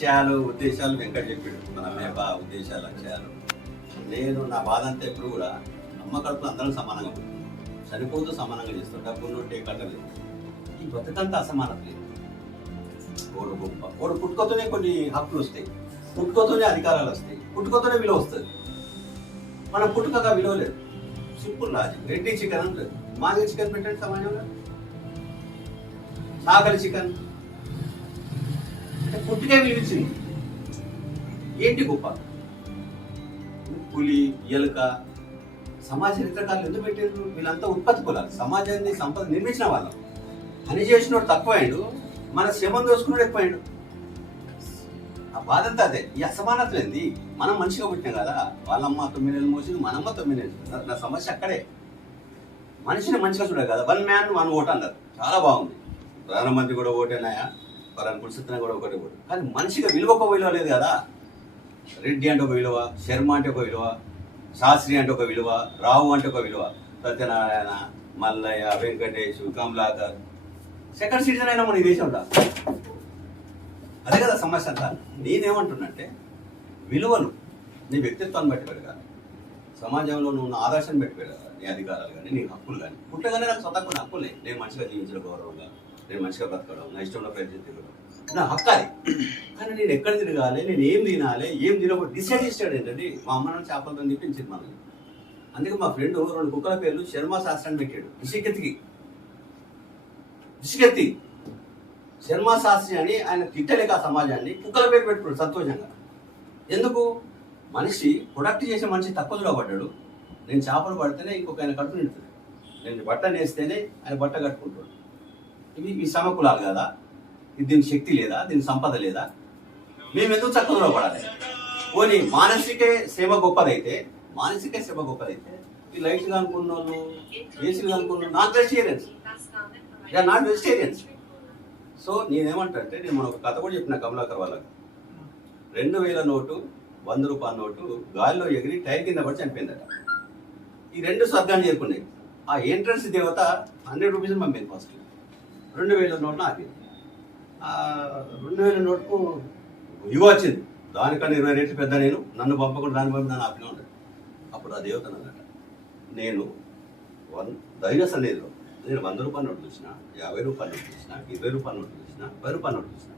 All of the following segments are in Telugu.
లక్ష్యాలు ఉద్దేశాలు వెంకట చెప్పాడు. మన మేప ఉద్దేశాలు లక్ష్యాలు. నేను నా బాధ అంతా ఎప్పుడు కూడా అమ్మ కడుపులో అందరం సమానంగా పుట్టింది, చనిపోతూ సమానంగా చేస్తాం, డబ్బులు నోటే కట్టలేదు. ఈ బతుకంతా అసమానత లేదు. ఓడు గొప్ప ఓడు పుట్టుకతోనే కొన్ని హక్కులు వస్తాయి, పుట్టుకతోనే అధికారాలు వస్తాయి, పుట్టుకతోనే విలువ వస్తుంది. మన పుట్టుకగా విలువ లేదు. Simple logic. రెడ్డి చికెన్ అంటారు, మాది చికెన్ పెట్టండి సమాజంలో. సాగలి చికెన్ అంటే పుట్టుకే విలువించింది. ఏంటి గొప్ప? పులి, ఎలుక, సమాజ చరిత్రకారులు ఎందుకు పెట్టారు? వీళ్ళంతా ఉత్పత్తి కులాలు, సమాజాన్ని సంపద నిర్మించిన వాళ్ళం. పని చేసినోడు తక్కువైండు, మన శ్రమం దోసుకున్నాడు ఎక్కువైండు. ఆ బాధ అంతా అదే. ఈ అసమానత ఏంది? మనం మంచిగా పుట్టినాం కదా, వాళ్ళమ్మ 9 నెలలు మోసింది, మనమ్మ 9 నెలలు. నా సమస్య అక్కడే. మనిషిని మంచిగా చూడాలి కదా. 1 మ్యాన్ 1 ఓట్ అన్నారు, చాలా బాగుంది. ప్రధానమంత్రి కూడా ఓటేనాయా, పరాన్ని పురుషుత్వం కూడా ఒకటి ఓటు. కానీ మనిషిగా విలువ ఒక విలువ లేదు కదా. రెడ్డి అంటే ఒక విలువ, శర్మ అంటే ఒక విలువ, శాస్త్రి అంటే ఒక విలువ, రావు అంటే ఒక విలువ, సత్యనారాయణ, మల్లయ్య, వెంకటేష్, కమలాకర్. సెకండ్ సిటిజన్ అయినా మన ఈ దేశంలో. అదే కదా సమస్య అంతా. నేనేమంటున్నంటే విలువలు నీ వ్యక్తిత్వాన్ని బట్టి పెరగాలి, సమాజంలో నువ్వు ఆదర్శాన్ని బట్టి పెరగాలి. నీ అధికారాలు కానీ నీ హక్కులు కానీ. పుట్టగానే నాకు స్వతహాగా హక్కులు లేవు. నేను మంచిగా జీవించడం, గౌరవంగా నేను మంచిగా బతకడం, నా ఇష్టంలో ప్రయత్నం తిరగడం నా హక్కు అది. కానీ నేను ఎక్కడ తిరగాలి, నేను ఏం తినాలి, ఏం తినకూడదు డిసైడ్ చేసాడు ఏంటంటే మా అమ్మ నాన్న చేపలతో తిప్పించింది మనల్ని. అందుకే మా ఫ్రెండ్ 2 కుక్కల పేర్లు శర్మ శాస్త్రాన్ని పెట్టాడు. ఇసుకెత్తి శర్మ శాస్త్రి అని ఆయన తిట్టలేక ఆ సమాజాన్ని కుక్కల పేరు పెట్టుకున్నాడు సంతోషంగా. ఎందుకు? మనిషి ప్రొడక్ట్ చేసే మనిషి తక్కువ చూడబడ్డాడు. నేను చేపలు పడితేనే ఇంకొక ఆయన కడుపు నిండుతుంది, నేను బట్ట నేస్తేనే ఆయన బట్ట కట్టుకుంటాడు. ఇవి సమకులాలు కదా. దీని శక్తి లేదా, దీని సంపద లేదా? మేము ఎందుకు చక్కగా చూడబడాలి? పోనీ మానసిక శ్రమ గొప్పదైతే ఈ లైట్స్ అనుకున్న వాళ్ళు, ఏసీలు అనుకున్న non vegetarians, not vegetarians. So నేనేమంటే, నేను మన ఒక కథ కూడా చెప్పిన కమలాకర్ వాళ్ళకి. 2000 నోటు, 100 రూపాయల నోటు గాలిలో ఎగిరి టైర్ కింద పడి చనిపోయిందట. ఈ 2 స్వర్గాన్ని చేరుకున్నాయి. ఆ ఎంట్రన్స్ దేవత 100 రూపీస్ పంపింది ఫస్ట్. 2000 నోట్ను ఆపింది. 2000 నోటుకు ఇవి వచ్చింది. దానికన్నా 20 రెట్లు పెద్ద నేను, నన్ను పంపకుండా దాన్ని పంపి నన్ను ఆపిన ఉండదు. అప్పుడు ఆ దేవత అన్నదట, నేను దైవ సన్నిధిలో నేను 100 రూపాయల నోటు చూసినా, 50 రూపాయల నోటు చూసినా, 20 రూపాయల నోటు చూసినా, 10 రూపాయల నోటు చూసినా,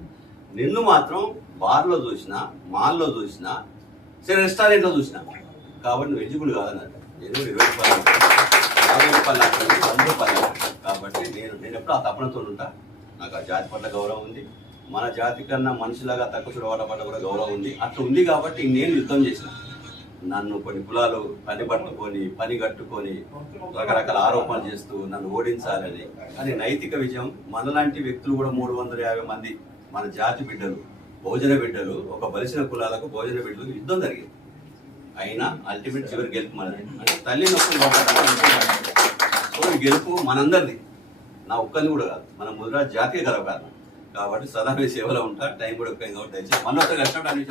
నిన్ను మాత్రం బార్లో చూసినా, మాల్లో చూసినా, సరే రెస్టారెంట్లో చూసినా, కాబట్టి నువ్వు ఎలిజిబుల్ కాదన్నట్టు. నేను 20 రూపాయలు, 50 రూపాయలు, 100 రూపాయలు. కాబట్టి నేను ఎప్పుడు ఆ తపనతో ఉంటా. నాకు ఆ జాతి పట్ల గౌరవం ఉంది. మన జాతి కన్నా మనిషిలాగా తక్కువ చూడవడం పట్ల కూడా గౌరవం ఉంది. అట్లా ఉంది కాబట్టి నేను యుద్ధం చేసిన. నన్ను కొన్ని కులాలు పని పట్టుకొని, పని కట్టుకొని, రకరకాల ఆరోపణలు చేస్తూ నన్ను ఓడించాలని. కానీ నైతిక విజయం మనలాంటి వ్యక్తులు కూడా 350 మంది మన జాతి బిడ్డలు, భోజన బిడ్డలు, ఒక బలిసిన కులాలకు భోజన బిడ్డలు యుద్ధం జరిగింది. అయినా అల్టిమేట్ చివరి గెలుపు మనది. అంటే తల్లి నొప్పులు గెలుపు మనందరిది, నా ఒక్కరిని కూడా కాదు, మన ముద్రా జాతీయ గర్వకారణం. కాబట్టి సదా మీ సేవలో ఉంటా. టైం కూడా ఎక్కువ కాబట్టి దయచేసి మనతో కష్టపడి అన్ని